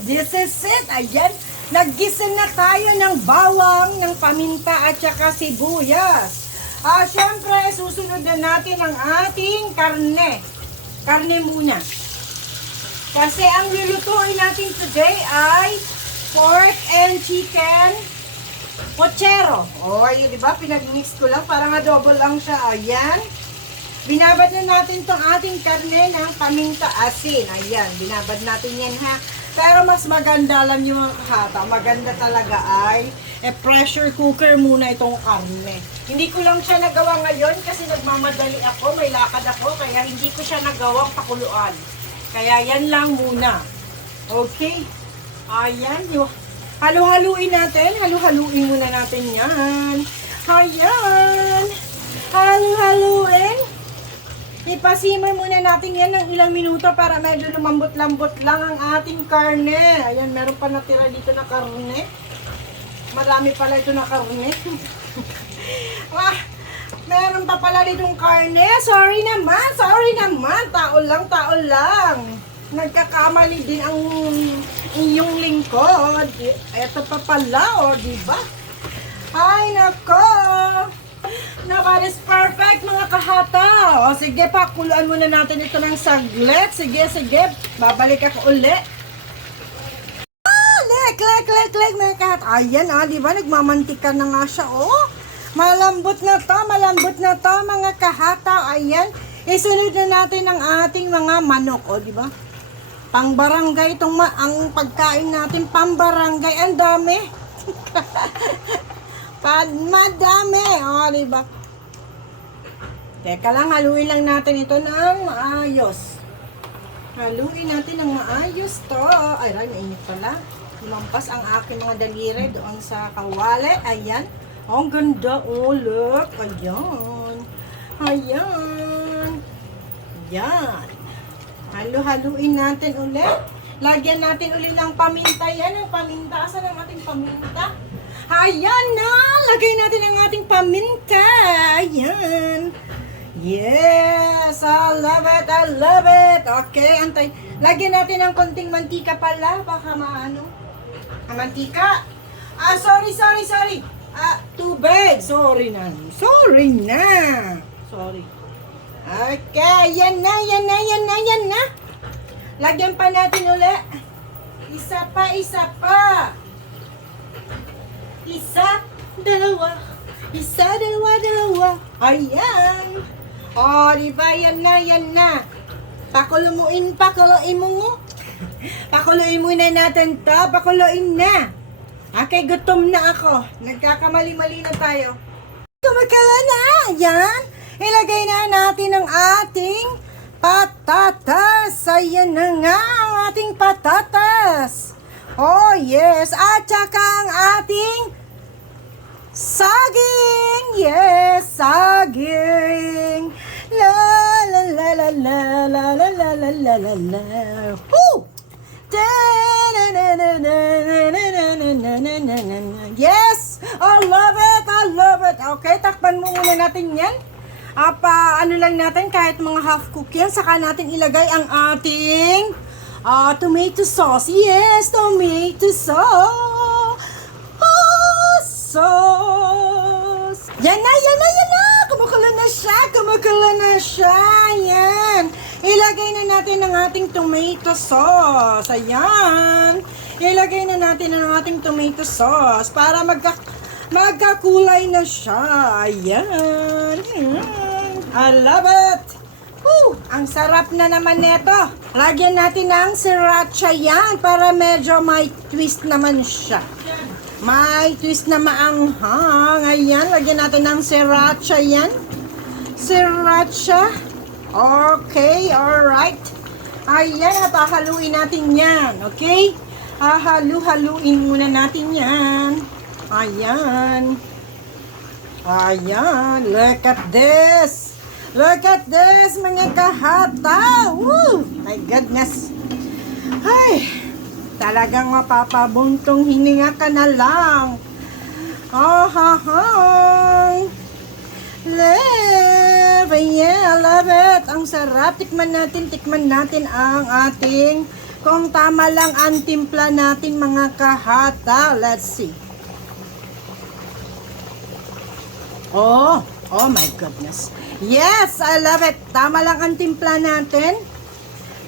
this is it. Ayan, naggisa na tayo ng bawang, ng paminta at saka sibuyas. Syempre, susunod na natin ang ating karne. Karne muna. Kasi ang lulutuin natin today ay pork and chicken pochero. O, yun, diba? Pinag-mix ko lang para nga-double lang siya. Ayan. Binabad na natin tong ating karne ng paminta asin. Ayan, binabad natin yan ha. Pero mas maganda lang yung mga kahata. Maganda talaga ay pressure cooker muna itong karne. Hindi ko lang siya nagawa ngayon kasi nagmamadali ako, may lakad ako, kaya hindi ko siya nagawang pakuluan. Kaya yan lang muna. Okay? Ayan, halu-haluin natin. Halu-haluin muna natin yan. Ayan. Halu-haluin. Ipasimmer muna natin yan ng ilang minuto para medyo lumambot-lambot lang ang ating karne. Ayan, meron pa natira dito na karne. Marami pala ito na karne. Meron pa pala ditong karne. Sorry naman. Tao lang. Nagkakamali din ang iyong lingkod. Ito pa pala, o, diba? Ay, nako. That is perfect, mga kahata. O, sige, pakuluan muna natin ito ng saglit. Sige. Babalik ako ulit. Lek, mga kahata. Ayan, diba? Nagmamantika na nga siya, oh. Malambot na to, mga kahata. Ayan. Isunod na natin ang ating mga manok, o, diba? Pang-barangay itong ang pagkain natin. Pang-barangay. Ang dami. Madami. O, diba? Teka lang, haluin lang natin ito ng maayos. Haluin natin ng maayos to. Ay, nainit pala. Lumampas ang aking mga daliri doon sa kawali. Ayan. Ang ganda. Oh, look. Ayan. Yan. Halu-haluin natin ulit. Lagyan natin ulit ng paminta. Yan ang paminta. Asan ang ating paminta? Ayan na! Lagay natin ang ating paminta. Ayan. Yes! I love it! Okay, antay. Lagyan natin ng konting mantika pala. Baka maano. Ang mantika. Sorry. Tubig. Sorry na. Okay, yan na. Lagyan pa natin ulit. Isa pa. Dalawa. Ayan. O, diba? Yan na. Pakuluin mo. Pakuluin muna natin to. Pakuluin na. Okay, gutom na ako. Nagkakamali-mali na tayo. Kumakala na. Ayan. Ilagay na natin ang ating patatas. Ayan na nga ang ating patatas. Oh, yes. At saka ang ating saging. Yes, saging. La. Woo! Yes! I love it! Okay, takpan mo muna natin yan. Ano lang natin, kahit mga half cook yan, saka natin ilagay ang ating tomato sauce. Yes, tomato sauce. Yan na. Kumukulo na siya. Yan. Ilagay na natin ang ating tomato sauce. Ayan. Ilagay na natin ang ating tomato sauce para magkakulay na siya. Ayan. I love it. Woo! Ang sarap na naman neto. Lagyan natin ng sriracha yan para medyo may twist naman siya. May twist na maanghang. Ayan. Lagyan natin ng sriracha yan. Sriracha. Okay, alright. Ayan, haluin natin yan. Okay? Haluin muna natin yan. Ayan. Look at this. Mga kahata. Woo! My goodness. Ay, talagang mapapabuntong hininga ka na lang. Yeah, I love it. Ang sarap. Tikman natin ang ating kung tama lang ang timpla natin mga kahata. Let's see. Oh my goodness. Yes, I love it. Tama lang ang timpla natin.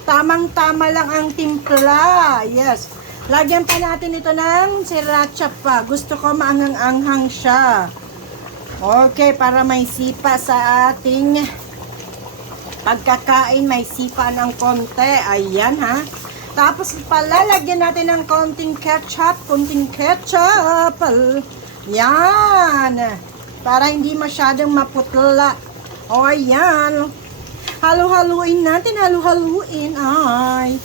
Tamang-tama lang ang timpla. Yes. Lagyan pa natin ito ng sriracha pa. Gusto ko maanghang-anghang siya. Okay, para may sipa sa ating pagkakain. May sipa ng konti. Ayan ha. Tapos palalagyan natin ng konting ketchup. Konting ketchup. Yan. Para hindi masyadong maputla. O ayan. Halu-haluin natin. Halu-haluin. Ay.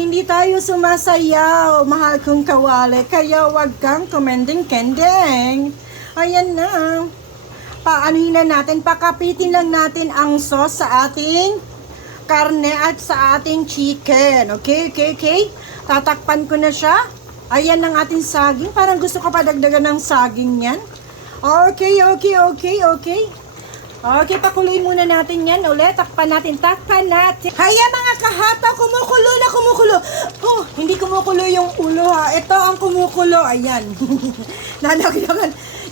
Hindi tayo sumasayaw, mahal kong kawali, kaya wag kang kumending-kending. Ayan na. Paanohin na natin, pakapitin lang natin ang sauce sa ating karne at sa ating chicken. Okay. Tatakpan ko na siya. Ayan ang ating saging. Parang gusto ko pa dagdagan ng saging yan. Okay. Okay, pakuluin muna natin yan ulit. Takpan natin. Kaya mga kahata, kumukulo. Oh, hindi kumukulo yung ulo ha. Ito ang kumukulo. Ayan.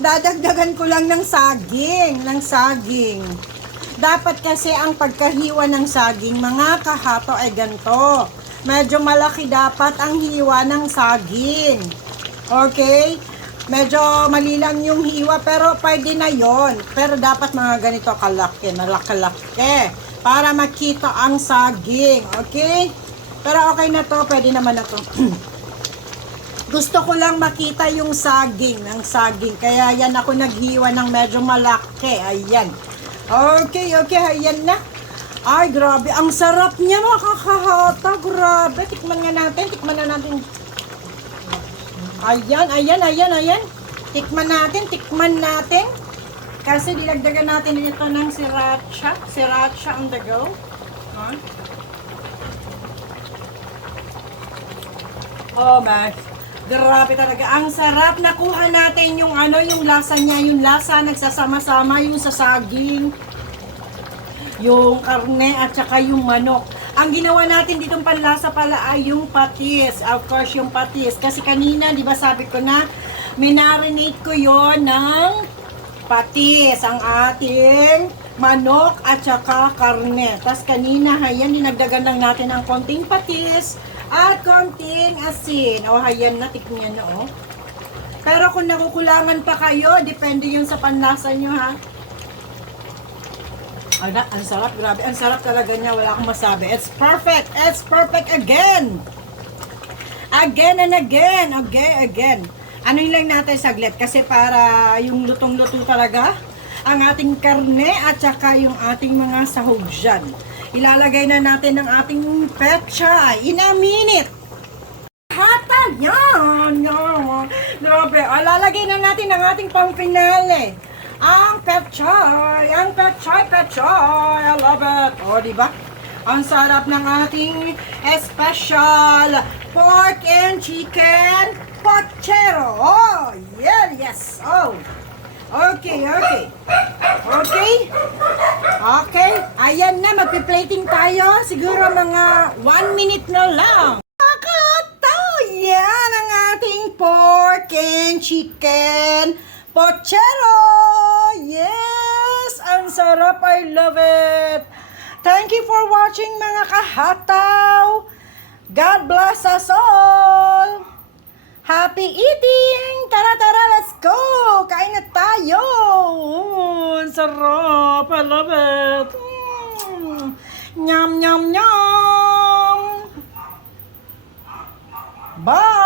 Dadagdagan ko lang ng saging. Dapat kasi ang pagkahiwa ng saging, mga kahato, ay ganito. Medyo malaki dapat ang hiwa ng saging. Okay? Medyo mali lang yung hiwa, pero pwede na yon. Pero dapat mga ganito kalaki, malaki-laki. Para makita ang saging. Okay? Pero okay na to, pwede naman na to. Gusto ko lang makita yung saging, Kaya yan ako naghiwa ng medyo malaki. Ayan. Okay, ayan na. Ay, grabe. Ang sarap niya, mga kakahata. Grabe. Tikman na natin. Ayan. Tikman natin. Kasi dilagdagan natin ito ng sriracha. Sriracha on the go. Huh? Oh my. Grabe talaga. Ang sarap. Nakuha natin yung lasa niya. Yung lasa nagsasama-sama yung sa saging, yung karne at saka yung manok. Ang ginawa natin ditong panlasa pala ay yung patis. Of course, yung patis. Kasi kanina, di ba sabi ko na, minarinate ko yon ng patis. Ang ating manok at saka karne. Tapos kanina, hayan, dinagdagan lang natin ng konting patis at konting asin. O, hayan na, tikman na, o. Pero kung nakukulangan pa kayo, depende yun sa panlasa nyo, ha. Ang sarap, grabe. Ang sarap talaga niya. Wala akong masabi. It's perfect. It's perfect again. Again and again. Okay, again. Ano lang natin saglit. Kasi para yung lutong-luto talaga ang ating karne at saka yung ating mga sahog dyan. Ilalagay na natin ang ating pechay in a minute. Hata yan. Grabe. Lalagay na natin ang ating pang-finale. Ang pechay. I love it. O, diba? Ang sarap ng ating special pork and chicken pochero. Oh, yeah, yes. Oh. Okay. Ayan na, magpi-plating tayo. Siguro mga 1 minute na lang. Yan ang ating pork and chicken pochero. Yes! Ang sarap. I love it. Thank you for watching mga kahataw. God bless us all. Happy eating! Tara, let's go! Kain na tayo! Ang sarap. I love it. Nyam. Bye!